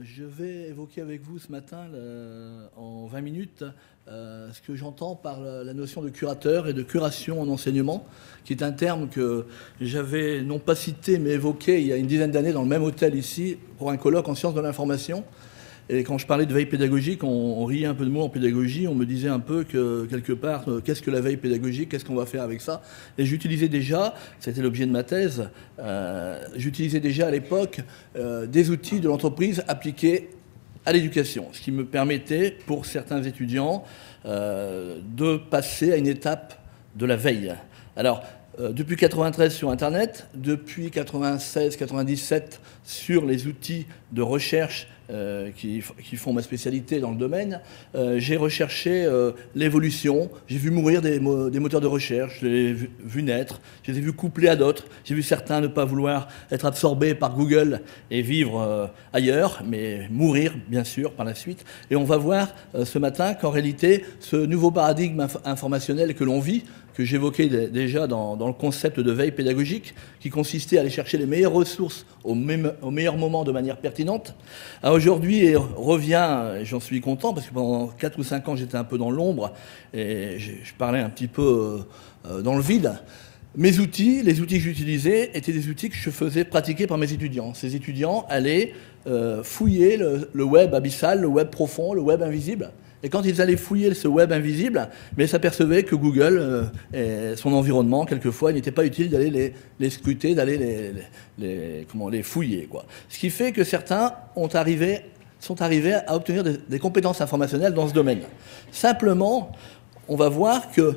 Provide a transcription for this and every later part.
Je vais évoquer avec vous ce matin, en 20 minutes, ce que j'entends par la notion de curateur et de curation en enseignement, qui est un terme que j'avais non pas cité, mais évoqué il y a une dizaine d'années dans le même hôtel ici, pour un colloque en sciences de l'information. Et quand je parlais de veille pédagogique, on riait un peu de moi en pédagogie, on me disait un peu que, quelque part, qu'est-ce que la veille pédagogique, qu'est-ce qu'on va faire avec ça? Et j'utilisais déjà, c'était l'objet de ma thèse, j'utilisais déjà à l'époque des outils de l'entreprise appliqués à l'éducation, ce qui me permettait, pour certains étudiants, de passer à une étape de la veille. Alors, depuis 93 sur Internet, depuis 96-97 sur les outils de recherche qui font ma spécialité dans le domaine, j'ai recherché l'évolution, j'ai vu mourir des moteurs de recherche, je les ai vus naître, je les ai vus couplés à d'autres, j'ai vu certains ne pas vouloir être absorbés par Google et vivre ailleurs, mais mourir bien sûr par la suite. Et on va voir ce matin qu'en réalité, ce nouveau paradigme informationnel que l'on vit, que j'évoquais déjà dans le concept de veille pédagogique, qui consistait à aller chercher les meilleures ressources au meilleur moment de manière pertinente, aujourd'hui revient, et j'en suis content, parce que pendant 4 ou 5 ans, j'étais un peu dans l'ombre, et je parlais un petit peu dans le vide. Mes outils, les outils que j'utilisais, étaient des outils que je faisais pratiquer par mes étudiants. Ces étudiants allaient fouiller le web abyssal, le web profond, le web invisible. Et quand ils allaient fouiller ce web invisible, ils s'apercevaient que Google et son environnement, quelquefois, il n'était pas utile d'aller les scruter, d'aller les fouiller, quoi. Ce qui fait que certains sont arrivés à obtenir des compétences informationnelles dans ce domaine. Simplement, on va voir que,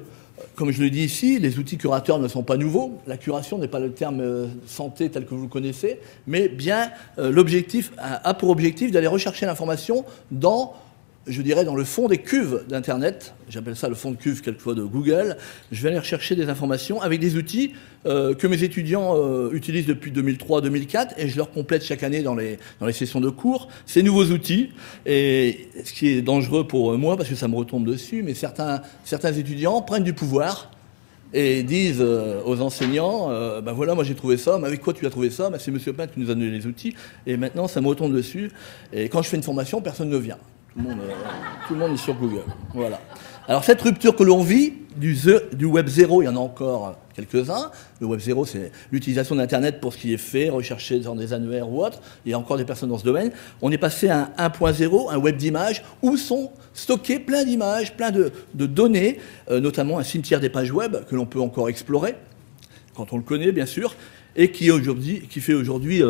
comme je le dis ici, les outils curateurs ne sont pas nouveaux. La curation n'est pas le terme santé tel que vous le connaissez, mais bien l'objectif a pour objectif d'aller rechercher l'information dans le fond des cuves d'Internet. J'appelle ça le fond de cuve quelquefois de Google. Je vais aller rechercher des informations avec des outils que mes étudiants utilisent depuis 2003-2004 et je leur complète chaque année dans les sessions de cours ces nouveaux outils. Et ce qui est dangereux pour moi, parce que ça me retombe dessus, mais certains étudiants prennent du pouvoir et disent aux enseignants, voilà, moi j'ai trouvé ça, mais avec quoi tu as trouvé ça? C'est M. Pin qui nous a donné les outils, et maintenant ça me retombe dessus. Et quand je fais une formation, personne ne vient. Tout le monde est sur Google. Voilà. Alors cette rupture que l'on vit du Web 0, il y en a encore quelques-uns. Le Web 0, c'est l'utilisation d'Internet pour ce qui est fait, recherché dans des annuaires ou autres. Il y a encore des personnes dans ce domaine. On est passé à un 1.0, un web d'images, où sont stockées plein d'images, plein de données, notamment un cimetière des pages web que l'on peut encore explorer, quand on le connaît bien sûr, et qui fait aujourd'hui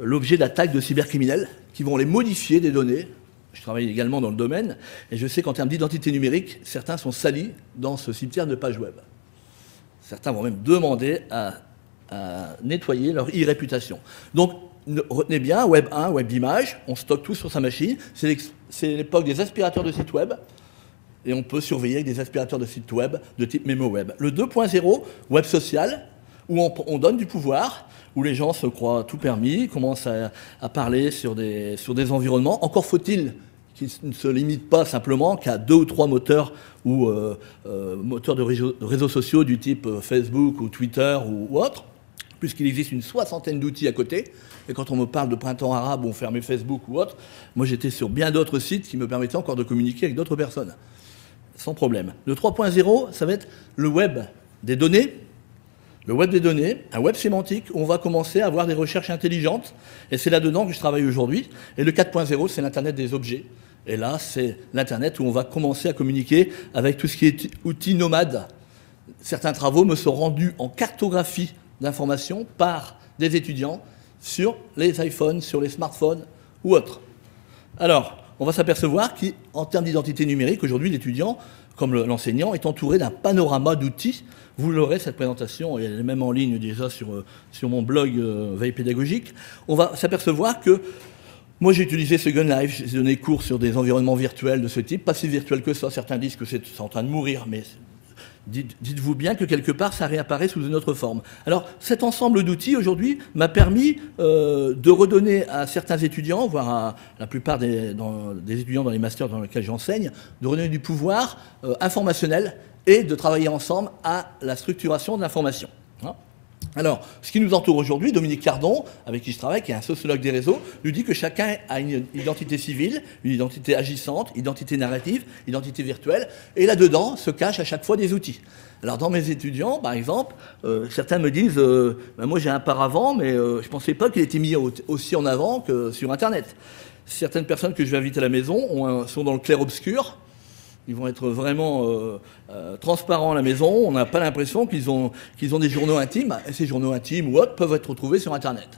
l'objet d'attaques de cybercriminels qui vont les modifier des données. Je travaille également dans le domaine, et je sais qu'en termes d'identité numérique, certains sont salis dans ce cimetière de pages web. Certains vont même demander à nettoyer leur e-réputation. Donc, retenez bien, Web 1, Web d'images, on stocke tout sur sa machine. C'est l'époque des aspirateurs de sites web, et on peut surveiller avec des aspirateurs de sites web de type MemoWeb. Le 2.0, Web social, où on donne du pouvoir, où les gens se croient tout permis, commencent à parler sur des environnements. Encore faut-il qu'ils ne se limitent pas simplement qu'à 2 ou 3 moteurs ou moteurs de réseaux sociaux du type Facebook ou Twitter ou autre, puisqu'il existe une 60aine d'outils à côté. Et quand on me parle de printemps arabe, on fermait Facebook ou autre, moi j'étais sur bien d'autres sites qui me permettaient encore de communiquer avec d'autres personnes, sans problème. Le 3.0, ça va être le web des données. Le web des données, un web sémantique, où on va commencer à avoir des recherches intelligentes. Et c'est là-dedans que je travaille aujourd'hui. Et le 4.0, c'est l'Internet des objets. Et là, c'est l'Internet où on va commencer à communiquer avec tout ce qui est outils nomades. Certains travaux me sont rendus en cartographie d'informations par des étudiants sur les iPhones, sur les smartphones ou autres. Alors, on va s'apercevoir qu'en termes d'identité numérique, aujourd'hui, l'étudiant, comme l'enseignant, est entouré d'un panorama d'outils. Vous l'aurez, cette présentation, elle est même en ligne déjà sur mon blog Veille pédagogique. On va s'apercevoir que moi j'ai utilisé Second Life, j'ai donné cours sur des environnements virtuels de ce type, pas si virtuels que ça, certains disent que c'est en train de mourir, mais dites-vous bien que quelque part ça réapparaît sous une autre forme. Alors cet ensemble d'outils aujourd'hui m'a permis de redonner à certains étudiants, voire à la plupart des étudiants dans les masters dans lesquels j'enseigne, de redonner du pouvoir informationnel et de travailler ensemble à la structuration de l'information. Alors, ce qui nous entoure aujourd'hui, Dominique Cardon, avec qui je travaille, qui est un sociologue des réseaux, nous dit que chacun a une identité civile, une identité agissante, identité narrative, identité virtuelle, et là-dedans se cachent à chaque fois des outils. Alors dans mes étudiants, par exemple, certains me disent ben moi j'ai un paravent, mais je ne pensais pas qu'il était mis aussi en avant que sur Internet. Certaines personnes que je vais inviter à la maison sont dans le clair-obscur. Ils vont être vraiment transparents à la maison. On n'a pas l'impression qu'ils ont des journaux intimes. Et ces journaux intimes ou autres peuvent être retrouvés sur Internet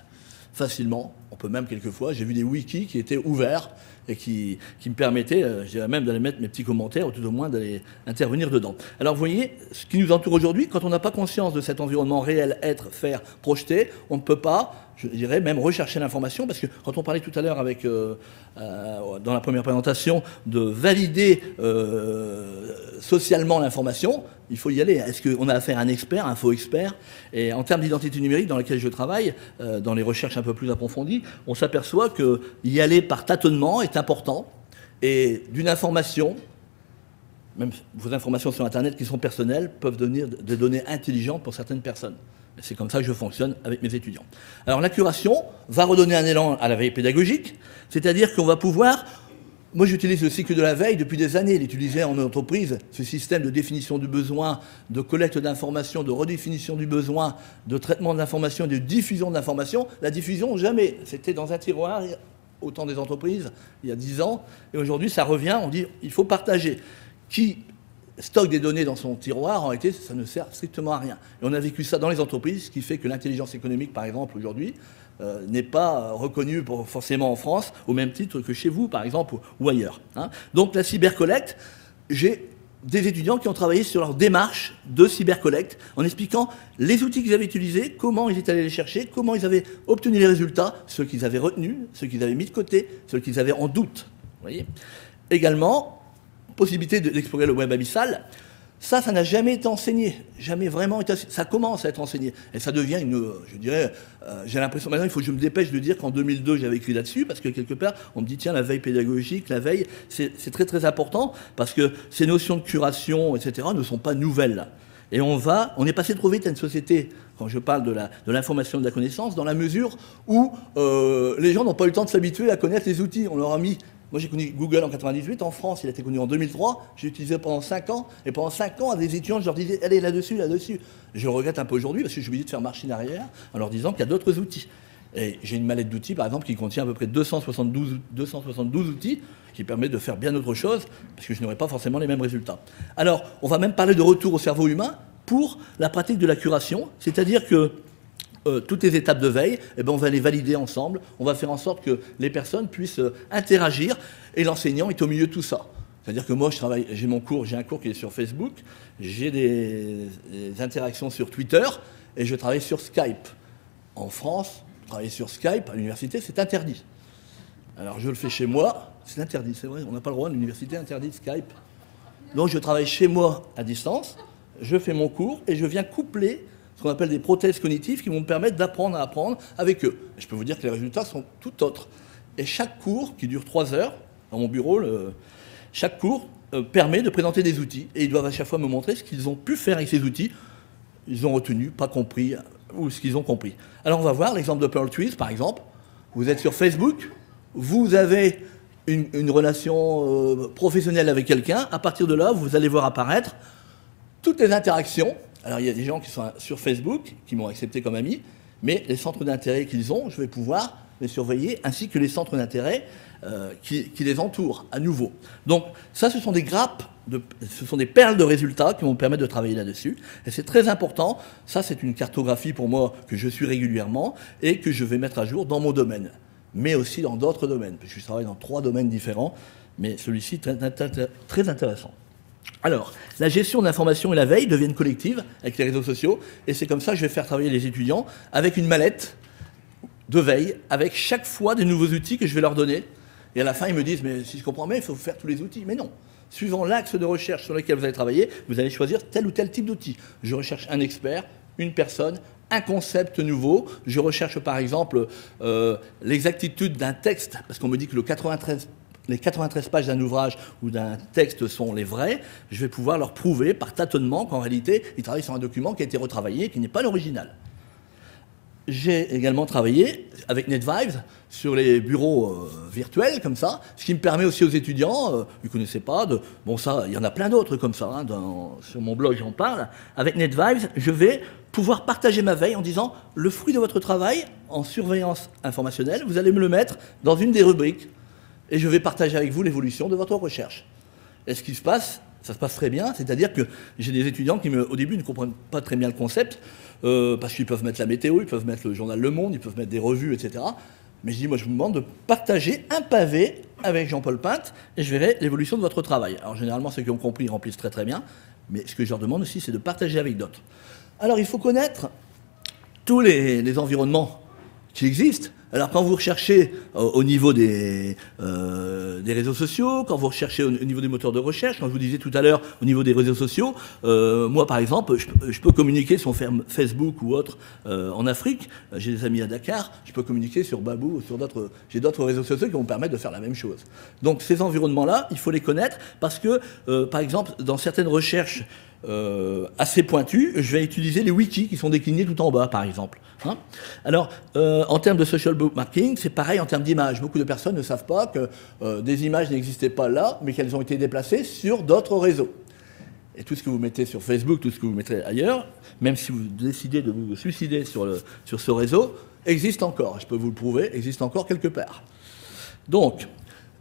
facilement. On peut même quelquefois, j'ai vu des wikis qui étaient ouverts et qui me permettaient, je dirais même d'aller mettre mes petits commentaires ou tout au moins d'aller intervenir dedans. Alors vous voyez, ce qui nous entoure aujourd'hui, quand on n'a pas conscience de cet environnement réel, être, faire, projeter, on ne peut pas, je dirais même rechercher l'information, parce que quand on parlait tout à l'heure avec, dans la première présentation, de valider socialement l'information, il faut y aller. Est-ce qu'on a affaire à un expert, un faux expert? Et en termes d'identité numérique dans laquelle je travaille, dans les recherches un peu plus approfondies, on s'aperçoit que y aller par tâtonnement est important. Et d'une information, même vos informations sur Internet qui sont personnelles, peuvent devenir des données intelligentes pour certaines personnes. Et c'est comme ça que je fonctionne avec mes étudiants. Alors la curation va redonner un élan à la veille pédagogique, c'est-à-dire qu'on va pouvoir... Moi, j'utilise le cycle de la veille depuis des années, l'utiliser en entreprise, ce système de définition du besoin, de collecte d'informations, de redéfinition du besoin, de traitement de l'information et de diffusion de l'information. La diffusion, jamais. C'était dans un tiroir au temps des entreprises, il y a 10 ans, et aujourd'hui, ça revient, on dit il faut partager. Qui stocke des données dans son tiroir, en réalité, ça ne sert strictement à rien. Et on a vécu ça dans les entreprises, ce qui fait que l'intelligence économique, par exemple, aujourd'hui, n'est pas reconnu forcément en France au même titre que chez vous, par exemple, ou ailleurs. Hein. Donc la cybercollecte, j'ai des étudiants qui ont travaillé sur leur démarche de cybercollecte en expliquant les outils qu'ils avaient utilisés, comment ils étaient allés les chercher, comment ils avaient obtenu les résultats, ceux qu'ils avaient retenus, ceux qu'ils avaient mis de côté, ceux qu'ils avaient en doute. Vous voyez. Également, possibilité d'explorer le web abyssal. Ça n'a jamais été enseigné, jamais vraiment été enseigné. Ça commence à être enseigné. Et ça devient je dirais, j'ai l'impression, maintenant il faut que je me dépêche de dire qu'en 2002 j'avais écrit là-dessus, parce que quelque part, on me dit, tiens, la veille pédagogique, la veille, c'est très très important, parce que ces notions de curation, etc., ne sont pas nouvelles. Et on est passé trop vite à une société, quand je parle de l'information et de la connaissance, dans la mesure où les gens n'ont pas eu le temps de s'habituer à connaître les outils. On leur a mis... Moi, j'ai connu Google en 98, en France, il a été connu en 2003, j'ai utilisé pendant 5 ans, et pendant 5 ans, à des étudiants, je leur disais, allez, là-dessus, là-dessus. Je le regrette un peu aujourd'hui, parce que je suis obligé de faire machine arrière, en leur disant qu'il y a d'autres outils. Et j'ai une mallette d'outils, par exemple, qui contient à peu près 272 outils, qui permet de faire bien autre chose, parce que je n'aurai pas forcément les mêmes résultats. Alors, on va même parler de retour au cerveau humain pour la pratique de la curation, c'est-à-dire que toutes les étapes de veille, eh ben, on va les valider ensemble, on va faire en sorte que les personnes puissent interagir, et l'enseignant est au milieu de tout ça. C'est-à-dire que moi, j'ai un cours qui est sur Facebook, j'ai des interactions sur Twitter, et je travaille sur Skype. En France, travailler sur Skype à l'université, c'est interdit. Alors je le fais chez moi, c'est interdit, c'est vrai, on n'a pas le droit, l'université interdit Skype. Donc je travaille chez moi à distance, je fais mon cours, et je viens coupler ce qu'on appelle des prothèses cognitives qui vont me permettre d'apprendre à apprendre avec eux. Et je peux vous dire que les résultats sont tout autres. Et chaque cours, qui dure 3 heures, dans mon bureau, chaque cours permet de présenter des outils. Et ils doivent à chaque fois me montrer ce qu'ils ont pu faire avec ces outils. Ils ont retenu, pas compris, ou ce qu'ils ont compris. Alors on va voir l'exemple de Pearl Twiz, par exemple. Vous êtes sur Facebook, vous avez une relation professionnelle avec quelqu'un. À partir de là, vous allez voir apparaître toutes les interactions. Alors, il y a des gens qui sont sur Facebook, qui m'ont accepté comme ami, mais les centres d'intérêt qu'ils ont, je vais pouvoir les surveiller, ainsi que les centres d'intérêt qui les entourent, à nouveau. Donc, ça, ce sont des grappes, ce sont des perles de résultats qui vont me permettre de travailler là-dessus. Et c'est très important. Ça, c'est une cartographie pour moi que je suis régulièrement et que je vais mettre à jour dans mon domaine, mais aussi dans d'autres domaines, puisque je travaille dans 3 domaines différents, mais celui-ci très intéressant. Alors, la gestion de l'information et la veille deviennent collectives avec les réseaux sociaux, et c'est comme ça que je vais faire travailler les étudiants avec une mallette de veille, avec chaque fois des nouveaux outils que je vais leur donner. Et à la fin, ils me disent, mais si je comprends bien, il faut faire tous les outils. Mais non. Suivant l'axe de recherche sur lequel vous allez travailler, vous allez choisir tel ou tel type d'outil. Je recherche un expert, une personne, un concept nouveau. Je recherche par exemple l'exactitude d'un texte, parce qu'on me dit que les 93 pages d'un ouvrage ou d'un texte sont les vrais. Je vais pouvoir leur prouver par tâtonnement qu'en réalité, ils travaillent sur un document qui a été retravaillé et qui n'est pas l'original. j'ai également travaillé avec NetVibes sur les bureaux virtuels comme ça, ce qui me permet aussi aux étudiants, vous ne connaissez pas, bon ça, il y en a plein d'autres comme ça, hein, sur mon blog j'en parle, avec NetVibes, je vais pouvoir partager ma veille en disant le fruit de votre travail en surveillance informationnelle, vous allez me le mettre dans une des rubriques et je vais partager avec vous l'évolution de votre recherche. Et ce qui se passe, ça se passe très bien, c'est-à-dire que j'ai des étudiants qui, au début, ne comprennent pas très bien le concept, parce qu'ils peuvent mettre la météo, ils peuvent mettre le journal Le Monde, ils peuvent mettre des revues, etc. Mais je dis, moi, je vous demande de partager un pavé avec Jean-Paul Pinte et je verrai l'évolution de votre travail. Alors, généralement, ceux qui ont compris, ils remplissent très, très bien. Mais ce que je leur demande aussi, c'est de partager avec d'autres. Alors, il faut connaître tous les environnements qui existent. Alors, quand vous recherchez au niveau des réseaux sociaux, quand vous recherchez au niveau des moteurs de recherche, quand je vous disais tout à l'heure au niveau des réseaux sociaux, moi, par exemple, je peux communiquer sur Facebook ou autre en Afrique. J'ai des amis à Dakar, je peux communiquer sur Babou ou sur d'autres. J'ai d'autres réseaux sociaux qui vont me permettre de faire la même chose. Donc, ces environnements-là, il faut les connaître parce que, par exemple, dans certaines recherches assez pointues, je vais utiliser les wikis qui sont déclinés tout en bas, par exemple. Hein. Alors, en termes de social bookmarking, c'est pareil en termes d'images. Beaucoup de personnes ne savent pas que des images n'existaient pas là, mais qu'elles ont été déplacées sur d'autres réseaux. Et tout ce que vous mettez sur Facebook, tout ce que vous mettrez ailleurs, même si vous décidez de vous suicider sur ce réseau, existe encore. Je peux vous le prouver, existe encore quelque part. Donc,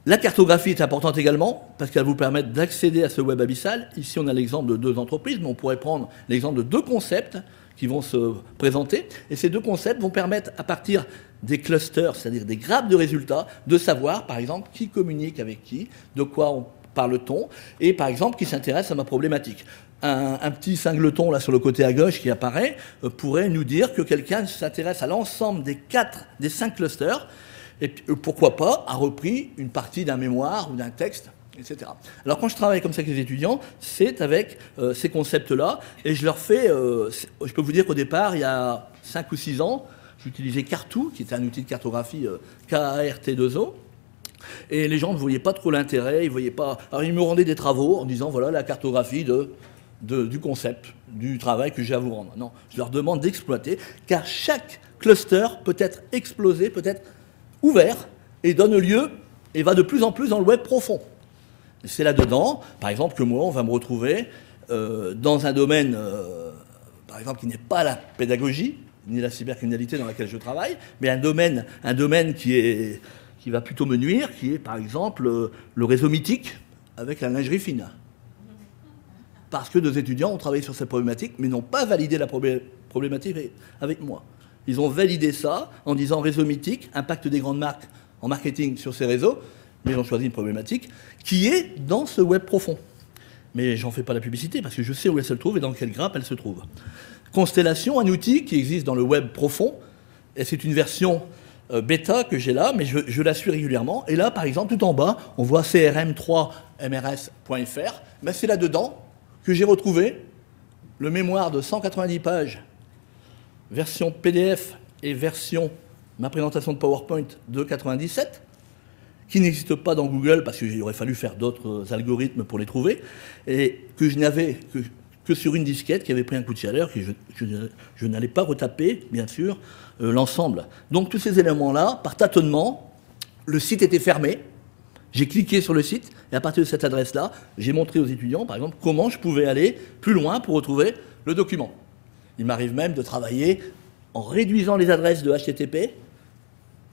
la cartographie est importante également parce qu'elle vous permet d'accéder à ce web abyssal. Ici, on a l'exemple de 2 entreprises, mais on pourrait prendre l'exemple de 2 concepts qui vont se présenter. Et ces 2 concepts vont permettre, à partir des clusters, c'est-à-dire des grappes de résultats, de savoir, par exemple, qui communique avec qui, de quoi parle-t-on, et par exemple, qui s'intéresse à ma problématique. Un petit singleton là sur le côté à gauche qui apparaît pourrait nous dire que quelqu'un s'intéresse à l'ensemble des 5 clusters, et pourquoi pas, a repris une partie d'un mémoire ou d'un texte, etc. Alors quand je travaille comme ça avec les étudiants, c'est avec ces concepts-là, et je leur fais, je peux vous dire qu'au départ, il y a 5 ou 6 ans, j'utilisais Cartoo, qui était un outil de cartographie K-A-R-T-2-O, et les gens ne voyaient pas trop l'intérêt, ils voyaient pas. Alors ils me rendaient des travaux en disant voilà la cartographie du concept, du travail que j'ai à vous rendre. Non, je leur demande d'exploiter, car chaque cluster peut être explosé, peut être ouvert et donne lieu et va de plus en plus dans le web profond. C'est là-dedans, par exemple, que moi, on va me retrouver dans un domaine, par exemple, qui n'est pas la pédagogie, ni la cybercriminalité dans laquelle je travaille, mais un domaine qui va plutôt me nuire, qui est, par exemple, le réseau mythique avec la lingerie fine. Parce que 2 étudiants ont travaillé sur cette problématique, mais n'ont pas validé la problématique avec moi. Ils ont validé ça en disant réseau mythique, impact des grandes marques en marketing sur ces réseaux, mais ils ont choisi une problématique qui est dans ce web profond. Mais j'en fais pas la publicité parce que je sais où elle se trouve et dans quelle grappe elle se trouve. Constellation, un outil qui existe dans le web profond, et c'est une version bêta que j'ai là, mais je la suis régulièrement. Et là, par exemple, tout en bas, on voit crm3mrs.fr. Ben, c'est là-dedans que j'ai retrouvé le mémoire de 190 pages, version PDF et version ma présentation de PowerPoint de 97, qui n'existe pas dans Google parce qu'il aurait fallu faire d'autres algorithmes pour les trouver, et que je n'avais que sur une disquette qui avait pris un coup de chaleur, que je n'allais pas retaper, bien sûr, l'ensemble. Donc tous ces éléments-là, par tâtonnement, le site était fermé, j'ai cliqué sur le site, et à partir de cette adresse-là, j'ai montré aux étudiants, par exemple, comment je pouvais aller plus loin pour retrouver le document. Il m'arrive même de travailler en réduisant les adresses de HTTP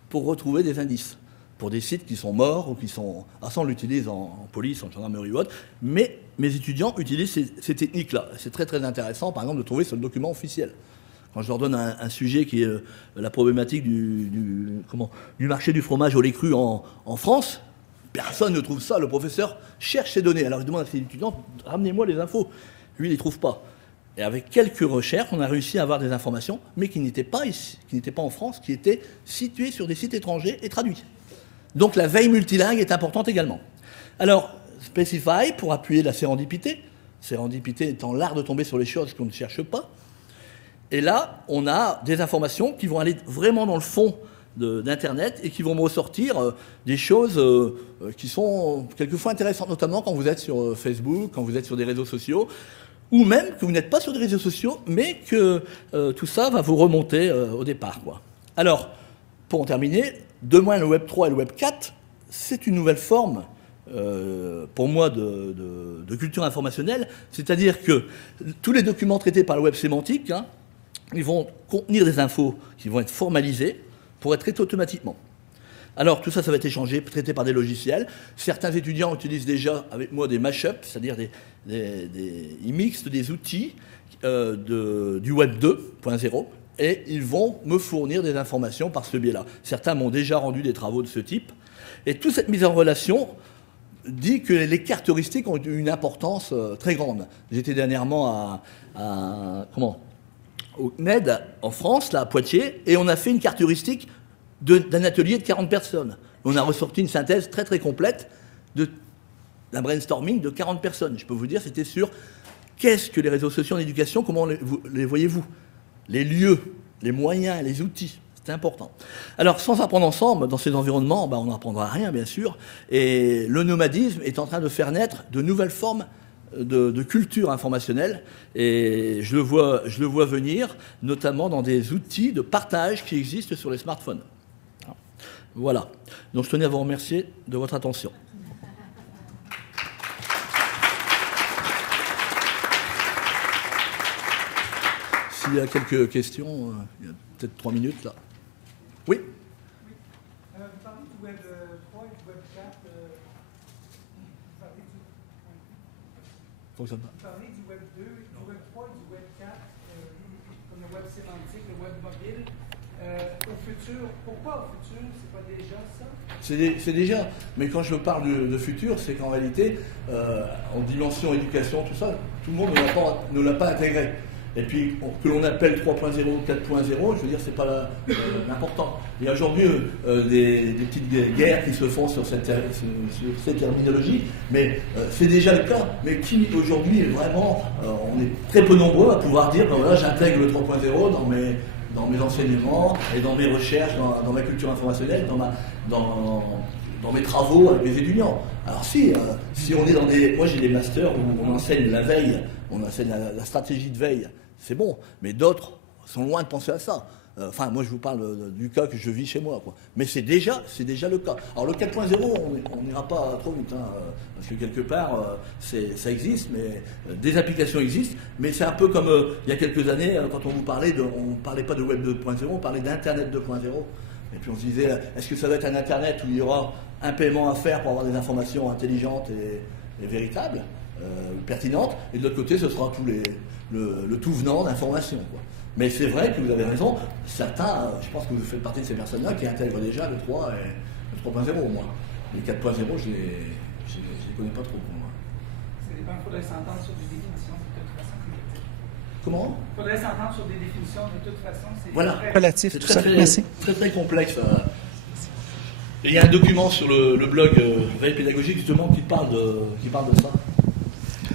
pour retrouver des indices, pour des sites qui sont morts ou qui sont... Ah, ça, on l'utilise en police, en gendarmerie ou autre, mais mes étudiants utilisent ces techniques-là. C'est très, très intéressant, par exemple, de trouver sur le document officiel. Quand je leur donne un sujet qui est la problématique du marché du fromage au lait cru en France, personne ne trouve ça. Le professeur cherche ces données. Alors il demande à ses étudiants, ramenez-moi les infos. Lui, il ne les trouve pas. Et avec quelques recherches, on a réussi à avoir des informations, mais qui n'étaient pas ici, qui n'étaient pas en France, qui étaient situées sur des sites étrangers et traduits. Donc la veille multilingue est importante également. Alors, Specify, pour appuyer la sérendipité étant l'art de tomber sur les choses qu'on ne cherche pas. Et là, on a des informations qui vont aller vraiment dans le fond d'Internet et qui vont me ressortir des choses qui sont quelquefois intéressantes, notamment quand vous êtes sur Facebook, quand vous êtes sur des réseaux sociaux, ou même que vous n'êtes pas sur des réseaux sociaux, mais que tout ça va vous remonter au départ, quoi. Alors, pour en terminer, demain le Web 3 et le Web 4, c'est une nouvelle forme, pour moi, de culture informationnelle, c'est-à-dire que tous les documents traités par le web sémantique, hein, ils vont contenir des infos qui vont être formalisées pour être traitées automatiquement. Alors, tout ça, ça va être échangé, traité par des logiciels. Certains étudiants utilisent déjà avec moi des mashups, c'est-à-dire ils mixent des outils du Web 2.0 et ils vont me fournir des informations par ce biais-là. Certains m'ont déjà rendu des travaux de ce type. Et toute cette mise en relation dit que les caractéristiques ont une importance très grande. J'étais dernièrement au CNED en France, là, à Poitiers, et on a fait une caractéristique d'un atelier de 40 personnes. On a ressorti une synthèse très très complète d'un brainstorming de 40 personnes. Je peux vous dire, c'était sur qu'est-ce que les réseaux sociaux en éducation, comment les voyez-vous? Les lieux, les moyens, les outils, c'est important. Alors, sans apprendre ensemble, dans ces environnements, on n'apprendra rien, bien sûr, et le nomadisme est en train de faire naître de nouvelles formes de culture informationnelle, et je le vois venir, notamment dans des outils de partage qui existent sur les smartphones. Voilà. Donc je tenais à vous remercier de votre attention. S'il y a quelques questions, il y a peut-être 3 minutes là. Oui. Vous parlez du Web 3 et du Web 4. Vous parlez du Web 2, du Web 3 et du Web 4, comme le Web sémantique, le Web mobile. Au futur, pourquoi au futur? C'est pas déjà ça? C'est déjà, mais quand je parle de futur, c'est qu'en réalité, en dimension éducation, tout ça, tout le monde ne l'a pas intégré. Et puis, que l'on appelle 3.0, 4.0, je veux dire, c'est pas l'important. Il y a aujourd'hui des petites guerres qui se font sur cette terminologie, mais c'est déjà le cas. Mais qui aujourd'hui est vraiment, on est très peu nombreux à pouvoir dire, ben voilà, j'intègre le 3.0 dans mes enseignements et dans mes recherches, dans ma culture informationnelle, dans mes travaux avec mes étudiants. Alors si on est dans des... Moi j'ai des masters où on enseigne la veille, on enseigne la stratégie de veille, c'est bon, mais d'autres sont loin de penser à ça. Enfin, moi je vous parle du cas que je vis chez moi, quoi. Mais c'est déjà le cas. Alors le 4.0, on n'ira pas trop vite, hein, parce que quelque part, ça existe, mais des applications existent, mais c'est un peu comme il y a quelques années, quand on parlait pas de Web 2.0, on parlait d'Internet 2.0. Et puis on se disait, est-ce que ça va être un Internet où il y aura un paiement à faire pour avoir des informations intelligentes et véritables, pertinentes, et de l'autre côté, ce sera le tout venant d'informations, quoi. Mais c'est vrai que vous avez raison, certains, je pense que vous faites partie de ces personnes-là qui intègrent déjà le 3 et le 3.0 au moins. Les 4.0, je les connais pas trop pour moi. Ça dépend, il faudrait s'entendre sur des définitions de toute façon. Comment? Il faudrait s'entendre sur des définitions de toute façon. C'est voilà. Relatif, tout ça. Merci. Très très complexe. Et il y a un document sur le blog Veille pédagogique justement qui parle de ça,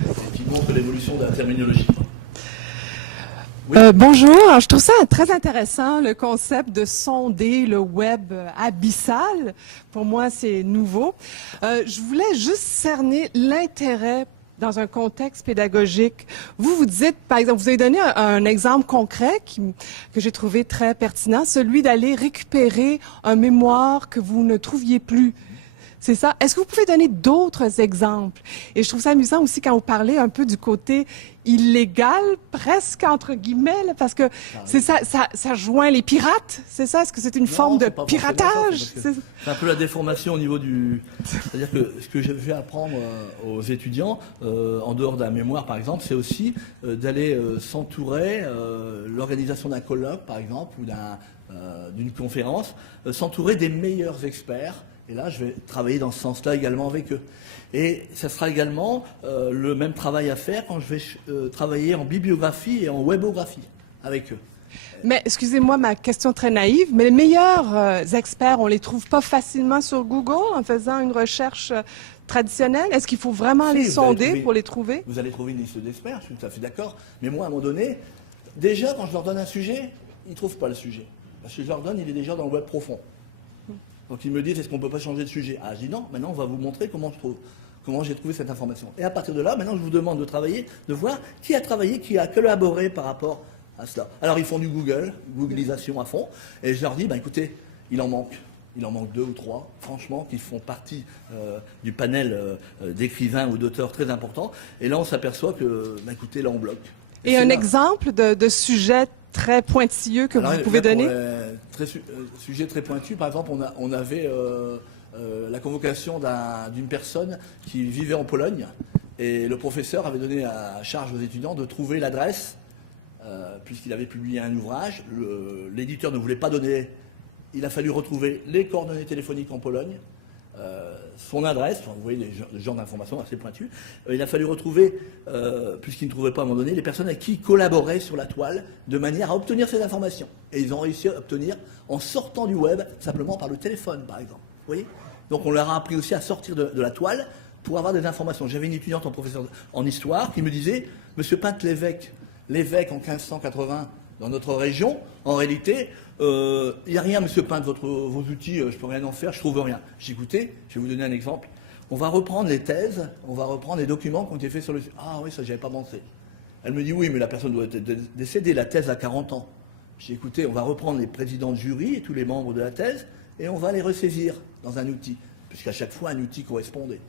et qui montre l'évolution de la terminologie. Oui. Bonjour, je trouve ça très intéressant, le concept de sonder le web abyssal. Pour moi, c'est nouveau. Je voulais juste cerner l'intérêt dans un contexte pédagogique. Vous dites, par exemple, vous avez donné un exemple concret que j'ai trouvé très pertinent, celui d'aller récupérer un mémoire que vous ne trouviez plus. C'est ça. Est-ce que vous pouvez donner d'autres exemples? Et je trouve ça amusant aussi quand vous parlez un peu du côté illégal, presque entre guillemets, là, parce que c'est ça joint les pirates, c'est ça? Est-ce que c'est une forme de piratage? C'est un peu la déformation au niveau du... C'est-à-dire que ce que j'ai fait apprendre aux étudiants, en dehors d'un mémoire par exemple, c'est aussi d'aller s'entourer, l'organisation d'un colloque par exemple, ou d'une conférence, s'entourer des meilleurs experts. Et là, je vais travailler dans ce sens-là également avec eux. Et ça sera également le même travail à faire quand je vais travailler en bibliographie et en webographie avec eux. Mais excusez-moi ma question très naïve, mais les meilleurs experts, on les trouve pas facilement sur Google en faisant une recherche traditionnelle? Est-ce qu'il faut vraiment les sonder pour les trouver? Vous allez trouver une liste d'experts, je suis tout à fait d'accord. Mais moi, à un moment donné, déjà, quand je leur donne un sujet, ils ne trouvent pas le sujet. Parce que je leur donne, il est déjà dans le web profond. Donc ils me disent, est-ce qu'on ne peut pas changer de sujet? Ah, je dis non, maintenant on va vous montrer comment comment j'ai trouvé cette information. Et à partir de là, maintenant, je vous demande de travailler, de voir qui a travaillé, qui a collaboré par rapport à cela. Alors, ils font du Googleisation à fond, et je leur dis, écoutez, il en manque 2 ou 3, franchement, qui font partie du panel d'écrivains ou d'auteurs très importants. Et là, on s'aperçoit que, écoutez, là, on bloque. Et un exemple de sujet très pointilleux que vous pouvez donner? Sujet très pointu. Par exemple, on avait la convocation d'une personne qui vivait en Pologne, et le professeur avait donné à charge aux étudiants de trouver l'adresse, puisqu'il avait publié un ouvrage. L'éditeur ne voulait pas donner. Il a fallu retrouver les coordonnées téléphoniques en Pologne, son adresse, vous voyez des genres d'informations assez pointues. Il a fallu retrouver, puisqu'il ne trouvait pas à un moment donné, les personnes avec qui il collaborait sur la toile, de manière à obtenir ces informations. Et ils ont réussi à obtenir en sortant du web, simplement par le téléphone, par exemple. Vous voyez? Donc on leur a appris aussi à sortir de la toile pour avoir des informations. J'avais une étudiante en professeur en histoire qui me disait, Monsieur Pinte, l'évêque en 1580 dans notre région, en réalité, il n'y a rien, Monsieur Pinte, vos outils, je ne peux rien en faire, je ne trouve rien. J'ai écouté, je vais vous donner un exemple. On va reprendre les thèses, on va reprendre les documents qui ont été faits sur le site. Ah oui, ça, j'avais pas pensé. Elle me dit, oui, mais la personne doit être décédée, la thèse a 40 ans. J'ai écouté, on va reprendre les présidents de jury et tous les membres de la thèse, et on va les ressaisir dans un outil, puisqu'à chaque fois, un outil correspondait.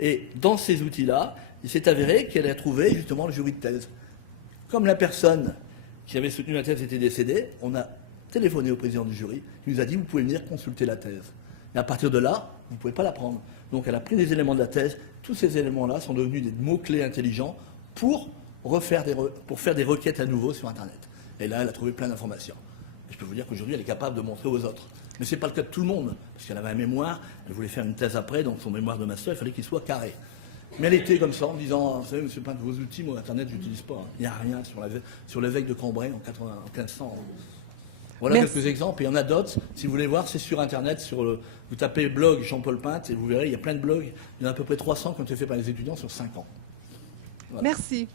Et dans ces outils-là, il s'est avéré qu'elle a trouvé justement le jury de thèse. Comme la personne qui avait soutenu la thèse était décédée, on a téléphoné au président du jury, il nous a dit, vous pouvez venir consulter la thèse. Et à partir de là, vous ne pouvez pas la prendre. Donc elle a pris des éléments de la thèse, tous ces éléments-là sont devenus des mots-clés intelligents pour faire des requêtes à nouveau sur Internet. Et là, elle a trouvé plein d'informations. Et je peux vous dire qu'aujourd'hui, elle est capable de montrer aux autres. Mais ce n'est pas le cas de tout le monde, parce qu'elle avait un mémoire, elle voulait faire une thèse après, donc son mémoire de master, il fallait qu'il soit carré. Mais elle était comme ça, en disant, vous savez, Monsieur Pinte, vos outils, moi, Internet, je n'utilise pas. Il n'y a rien sur l'évêque de Cambrai en 1500. Voilà quelques exemples, et il y en a d'autres. Si vous voulez voir, c'est sur Internet, vous tapez blog Jean-Paul Pinte, et vous verrez, il y a plein de blogs. Il y en a à peu près 300 qui ont été faits par les étudiants sur 5 ans. Voilà. Merci.